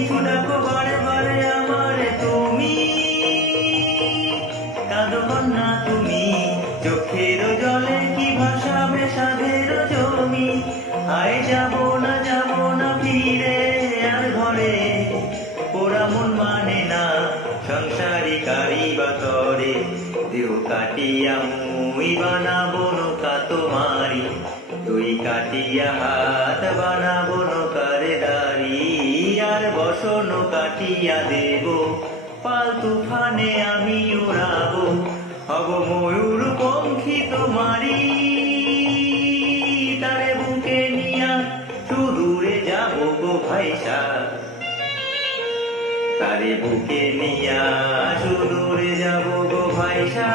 কিছু ডাকো বারে বারে আমারে তুমি, কাঁদো কন্যা তুমি, চোখের জলে কি ভাসাবে সাধের জমি। আয় যাব না ফিরে আর ঘরে, পোড়া মন মানে না সংসারী কারি বাতরে। দেহ কাটিয়া মুই বানাবো নৌকা তোমারি, তুই কাটিয়া হাত বানাবো নৌকার দাড়ি। আর বসন কাটিয়া দেব পাল তুফানে আমি উড়াবো, হব ময়ূর পঙ্খী তোমারি। তারে বুকে নিয়া সুদূরে যাব গো ভাইসা, তারে বুকে নিয়া সুদূরে যাব গো ভাইসা।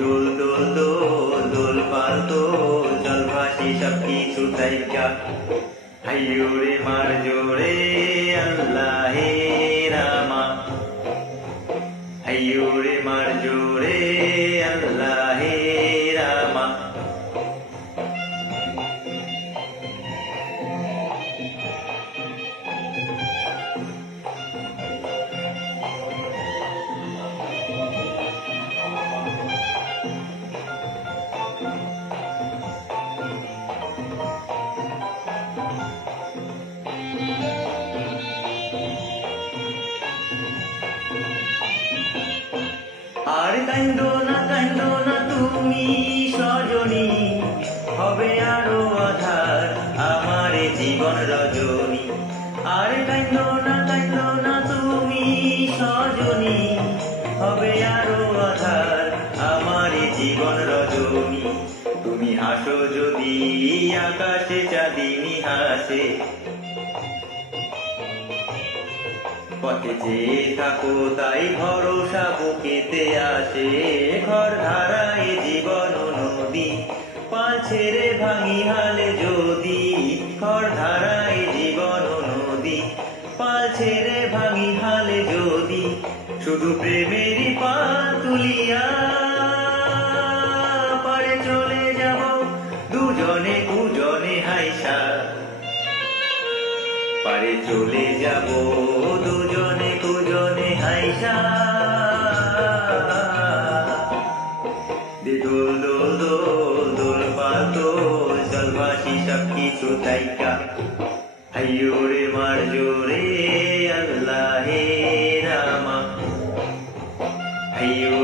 দোল দোল দোল দোল পাল দোল, চল ভাসি সব কিছু তাইকা। হাইয়ো রে মার জোরে আল্লাহ হে রামা, হাইয়ো রে মার জোরে আল্লাহ হে রামা। আর কান্দো না তুমি সজনী, হবে আরো আধার আমার জীবন রজনী। আর কান্দো না তুমি সজনী, হবে আরো আধার আমার জীবন রজনী। তুমি হাসো যদি আকাশে চাঁদিনী হাসে, পথে চেয়ে থাকো তাই ভরসা বুকেতে আসে। ঘর ধারায় জীবন নদী, পাল ছেড়ে ভাঙি হালে যদি। ঘর ধারায় জীবন নদী, পাল ছেড়ে ভাঙি হালে যদি। শুধু প্রেমেরই পাল তুলিয়া পারে চলে যাব দুজনে কুজনে হাইসা, পারে চলে যাব দুজনে কুজনে হাইসা। দোল দোল দোল দোল পাল দোল, চল ভাসি সব কিছু তাইকা। হাইয়ো রে মার জোরে আল্লাহ হে রামা, হাইয়ো